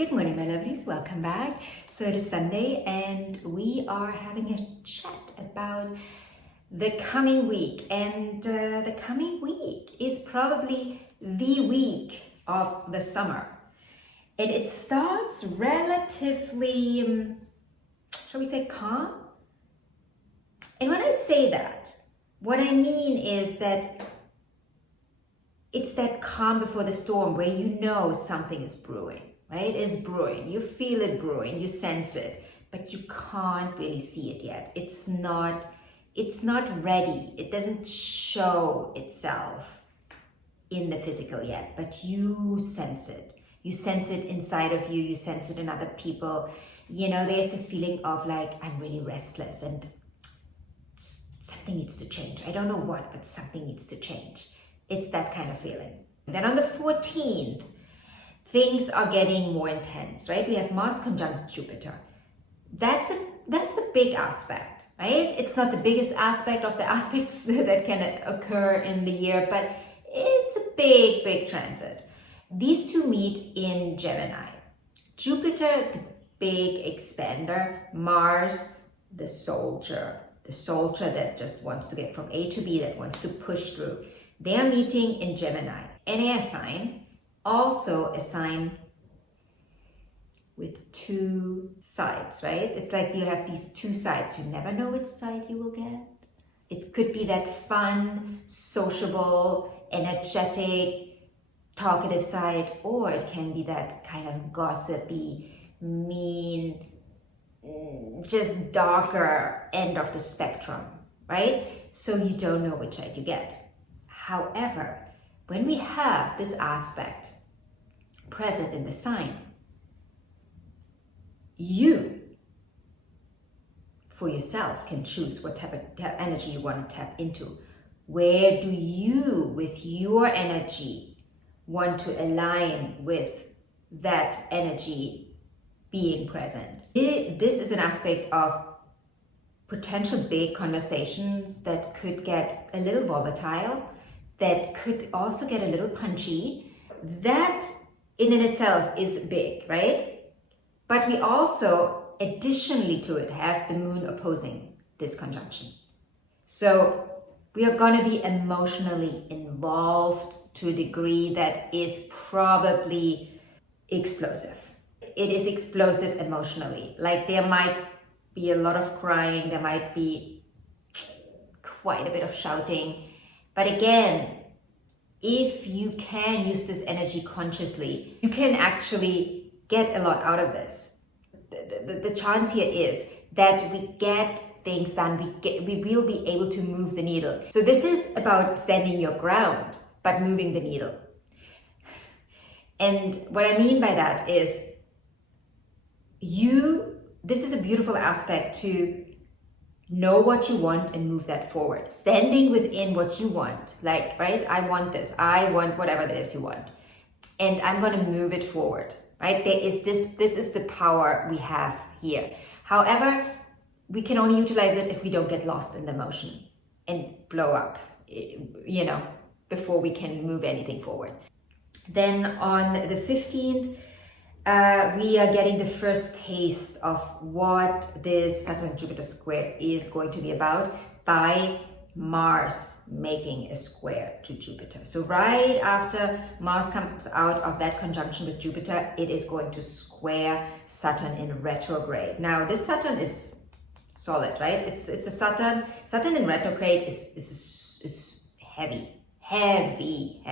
Good morning, my lovelies. Welcome back. So it is Sunday and we are having a chat about the coming week. And the coming week is probably the week of the summer. And it starts relatively, shall we say, calm? And when I say that, what I mean is that it's that calm before the storm where you know something is brewing, right? It's brewing. You feel it brewing, you sense it, but you can't really see it yet. It's not ready. It doesn't show itself in the physical yet, but you sense it. You sense it inside of you. You sense it in other people. You know, there's this feeling of like, I'm really restless and something needs to change. I don't know what, but something needs to change. It's that kind of feeling. Then on the 14th, things are getting more intense, right? We have Mars conjunct Jupiter. That's a big aspect, right? It's not the biggest aspect of the aspects that can occur in the year, but it's a big, big transit. These two meet in Gemini. Jupiter, the big expander, Mars, the soldier that just wants to get from A to B, that wants to push through. They are meeting in Gemini, an air sign, also a sign with two sides, right? It's like you have these two sides. You never know which side you will get. It could be that fun, sociable, energetic, talkative side, or it can be that kind of gossipy, mean, just darker end of the spectrum, right? So you don't know which side you get. However, when we have this aspect present in the sign, you, for yourself, can choose what type of energy you want to tap into. Where do you, with your energy, want to align with that energy being present? This is an aspect of potential big conversations that could get a little volatile, that could also get a little punchy. That in and itself is big, right? But we also, additionally to it, have the moon opposing this conjunction. So we are going to be emotionally involved to a degree that is probably explosive. It is explosive emotionally. Like there might be a lot of crying, there might be quite a bit of shouting. But again, if you can use this energy consciously, you can actually get a lot out of this. The chance here is that we get things done, we will be able to move the needle. So this is about standing your ground, but moving the needle. And what I mean by that is this is a beautiful aspect to know what you want and move that forward. Standing within what you want. Like, right? I want this. I want whatever it is you want. And I'm going to move it forward, right? This is the power we have here. However, we can only utilize it if we don't get lost in the motion and blow up, you know, before we can move anything forward. Then on the 15th, we are getting the first taste of what this Saturn-Jupiter square is going to be about by Mars making a square to Jupiter. So right after Mars comes out of that conjunction with Jupiter, it is going to square Saturn in retrograde. Now this Saturn is solid, right? It's a Saturn. Saturn in retrograde is heavy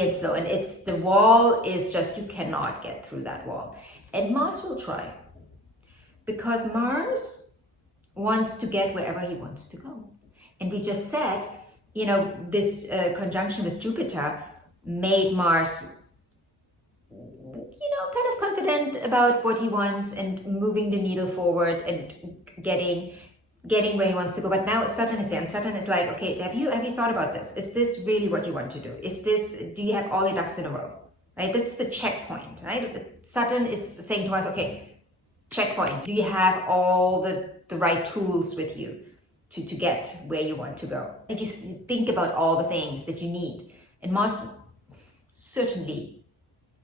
and slow, and the wall is just, you cannot get through that wall. And Mars will try, because Mars wants to get wherever he wants to go. And we just said, you know, this conjunction with Jupiter made Mars, you know, kind of confident about what he wants and moving the needle forward and getting where he wants to go. But now Saturn is here, and Saturn is like, okay, have you thought about this? Is this really what you want to do? Do you have all your ducks in a row, right? This is the checkpoint, right? Saturn is saying to us, okay, checkpoint. Do you have all the right tools with you to get where you want to go? Did you think about all the things that you need? And Mars certainly,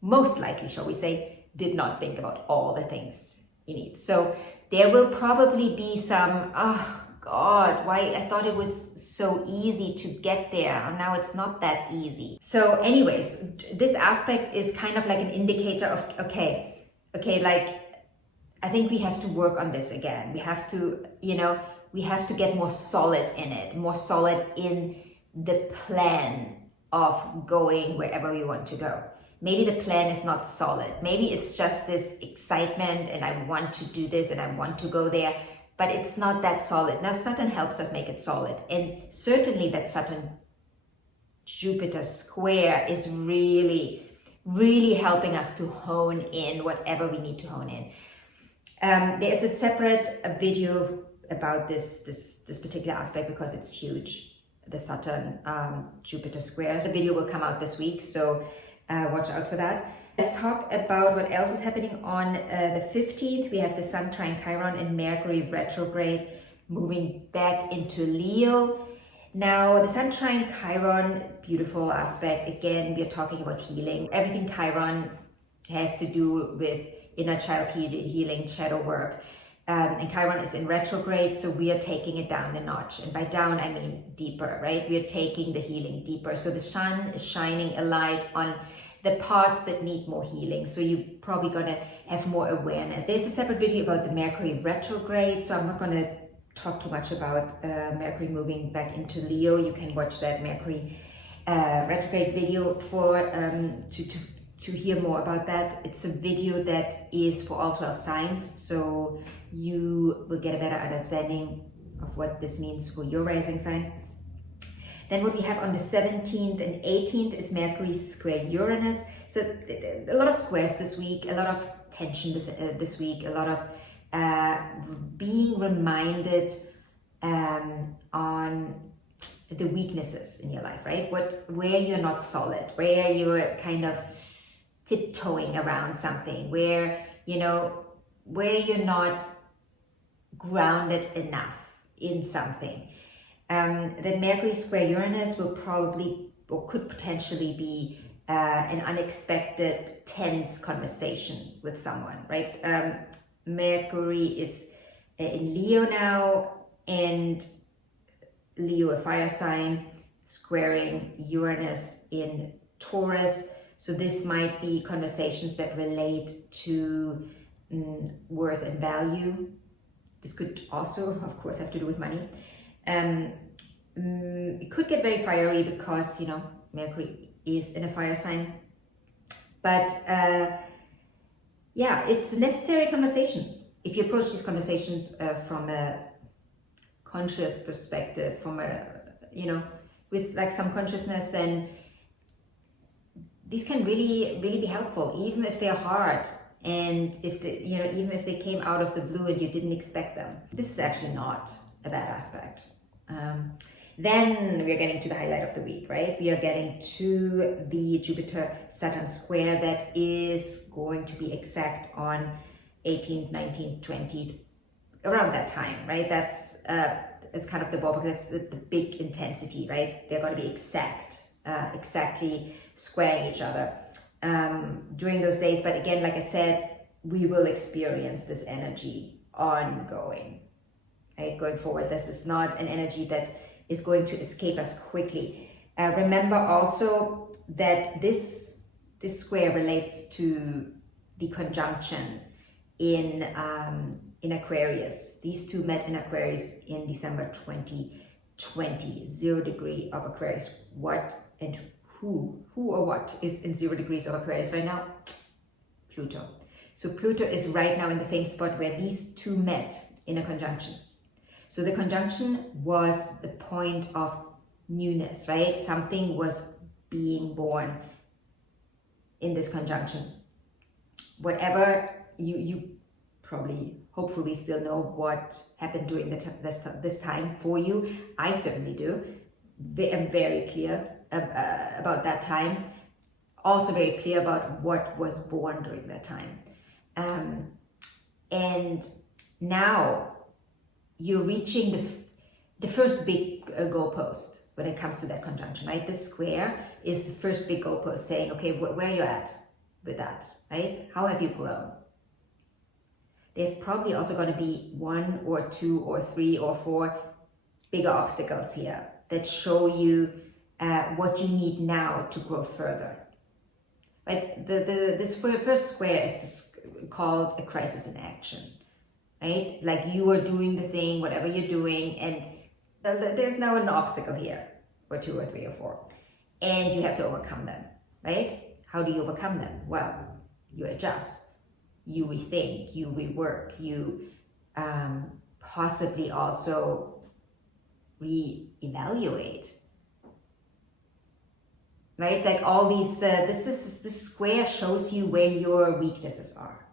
most likely, shall we say, did not think about all the things you need. So there will probably be some, oh God, why I thought it was so easy to get there, and now it's not that easy. So anyways, this aspect is kind of like an indicator of, okay, like, I think we have to work on this again. We have to, we have to get more solid in it, more solid in the plan of going wherever we want to go. Maybe the plan is not solid. Maybe it's just this excitement and I want to do this and I want to go there, but it's not that solid. Now, Saturn helps us make it solid. And certainly that Saturn-Jupiter square is really, really helping us to hone in whatever we need to hone in. There is a separate video about this particular aspect because it's huge. The Saturn-Jupiter square. The video will come out this week, so watch out for that. Let's talk about what else is happening on the 15th. We have the Sun trine Chiron and Mercury retrograde moving back into Leo. Now, the Sun trine Chiron, beautiful aspect. Again, we are talking about healing. Everything Chiron has to do with inner child healing, shadow work. And Chiron is in retrograde, so we are taking it down a notch. And by down, I mean deeper, right? We are taking the healing deeper. So the sun is shining a light on the parts that need more healing. So you're probably gonna have more awareness. There's a separate video about the Mercury retrograde, so I'm not gonna talk too much about Mercury moving back into Leo. You can watch that Mercury retrograde video for to hear more about that. It's a video that is for all 12 signs, so you will get a better understanding of what this means for your rising sign. Then what we have on the 17th and 18th is Mercury square Uranus. So a lot of squares this week, a lot of tension this week, a lot of being reminded on the weaknesses in your life, right? Where you're not solid, where you're kind of tiptoeing around something, where you're not grounded enough in something. That Mercury square Uranus will probably or could potentially be an unexpected tense conversation with someone, right? Mercury is in Leo now, and Leo, a fire sign, squaring Uranus in Taurus. So this might be conversations that relate to worth and value. This could also, of course, have to do with money. It could get very fiery because, Mercury is in a fire sign. But yeah, it's necessary conversations. If you approach these conversations from a conscious perspective, from a, with like some consciousness, then these can really, really be helpful, even if they're hard. And if even if they came out of the blue and you didn't expect them. This is actually not a bad aspect. Then we are getting to the highlight of the week, right? We are getting to the Jupiter-Saturn square that is going to be exact on 18th, 19th, 20th, around that time, right? That's kind of the ballpark. That's the big intensity, right? They're going to be exactly squaring each other during those days. But again, like I said, we will experience this energy ongoing, right? Going forward, this is not an energy that is going to escape us quickly. Remember also that this square relates to the conjunction in Aquarius. These two met in Aquarius in December 2020, 0 degree of Aquarius. What and who or what is in 0 degrees of Aquarius right now? Pluto. So Pluto is right now in the same spot where these two met in a conjunction. So the conjunction was the point of newness, right? Something was being born in this conjunction. Whatever you probably, hopefully still know what happened during this time for you. I certainly do. I'm very clear about that time. Also very clear about what was born during that time. And now you're reaching the first big goalpost when it comes to that conjunction, right? The square is the first big goalpost saying, okay, where are you at? with that, right? How have you grown? There's probably also going to be 1 or 2 or 3 or 4 bigger obstacles here that show you what you need now to grow further. Like this first square is called a crisis in action, right? Like you are doing the thing, whatever you're doing, and there's now an obstacle here, or 2 or 3 or 4, and you have to overcome them, right? How do you overcome them? Well, you adjust, you rethink, you rework, you possibly also reevaluate, right? Like all these, this square shows you where your weaknesses are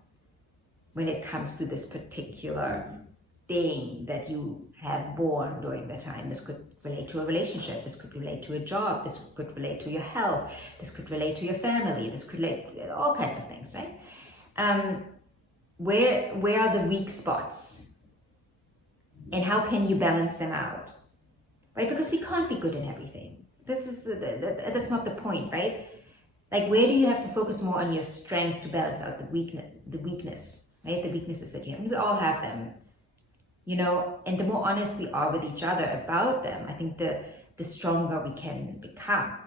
when it comes to this particular thing that you have born during the time. This could relate to a relationship, this could relate to a job, this could relate to your health, this could relate to your family, this could relate to all kinds of things, right? Where are the weak spots? And how can you balance them out? Right? Because we can't be good in everything. That's not the point, right? Like, where do you have to focus more on your strength to balance out the weakness, right? The weaknesses that you have. And we all have them, you know, and the more honest we are with each other about them, I think the stronger we can become.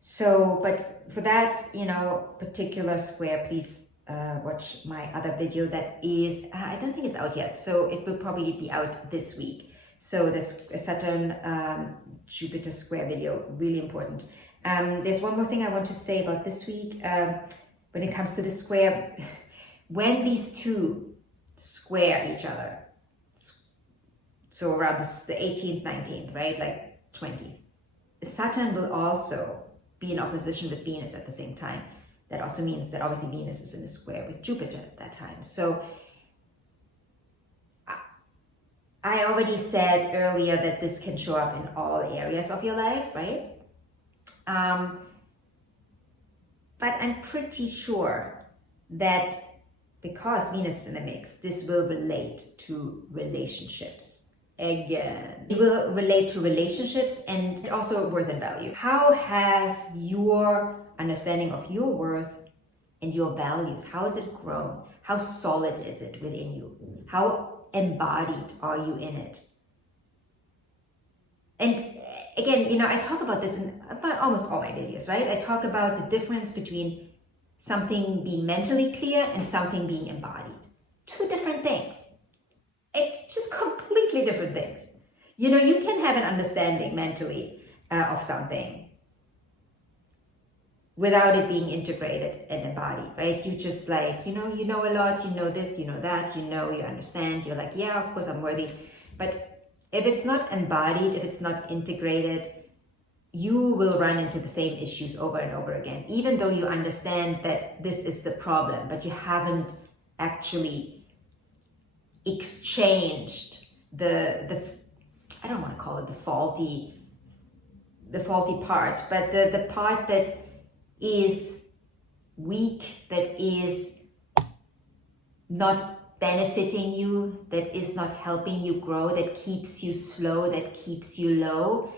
So, but for that, you know, particular square, please watch my other video that is, I don't think it's out yet, so it will probably be out this week. So this Saturn Jupiter square video, really important. There's one more thing I want to say about this week when it comes to the square. When these two square each other, so around the 18th, 19th, right, like 20th, Saturn will also be in opposition with Venus at the same time. That also means that obviously Venus is in a square with Jupiter at that time. So I already said earlier that this can show up in all areas of your life, right? But I'm pretty sure that because Venus is in the mix, this will relate to relationships. Again, it will relate to relationships and also worth and value. How has your understanding of your worth and your values, how has it grown? How solid is it within you? How embodied are you in it? And again, you know, I talk about this in almost all my videos, right? I talk about the difference between something being mentally clear and something being embodied. Two different things. It's just completely different things. You know, you can have an understanding mentally of something without it being integrated and embodied, right? You just like, you know a lot, you know this, you know that, you understand, you're like, yeah, of course I'm worthy. But if it's not embodied, if it's not integrated, you will run into the same issues over and over again, even though you understand that this is the problem, but you haven't actually exchanged the I don't want to call it the faulty part, but the part that is weak, that is not benefiting you, that is not helping you grow, that keeps you slow, that keeps you low.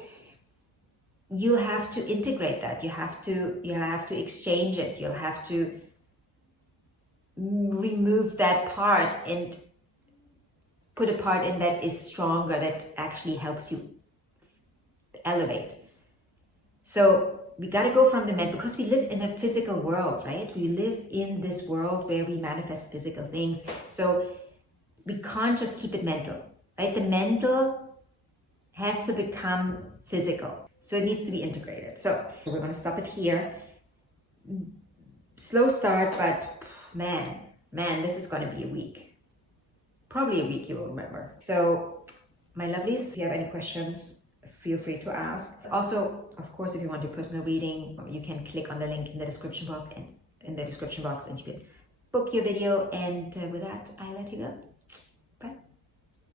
You have to integrate that. You have to exchange it. You'll have to remove that part and put a part in that is stronger, that actually helps you elevate. So we got to go from the mental, because we live in a physical world, right? We live in this world where we manifest physical things. So we can't just keep it mental, right? The mental has to become physical. So it needs to be integrated. So we're going to stop it here. Slow start, but man, this is going to be a week. Probably a week you will remember. So my lovelies, if you have any questions, feel free to ask. Also, of course, if you want your personal reading, you can click on the link in the description box and you can book your video. And with that, I let you go.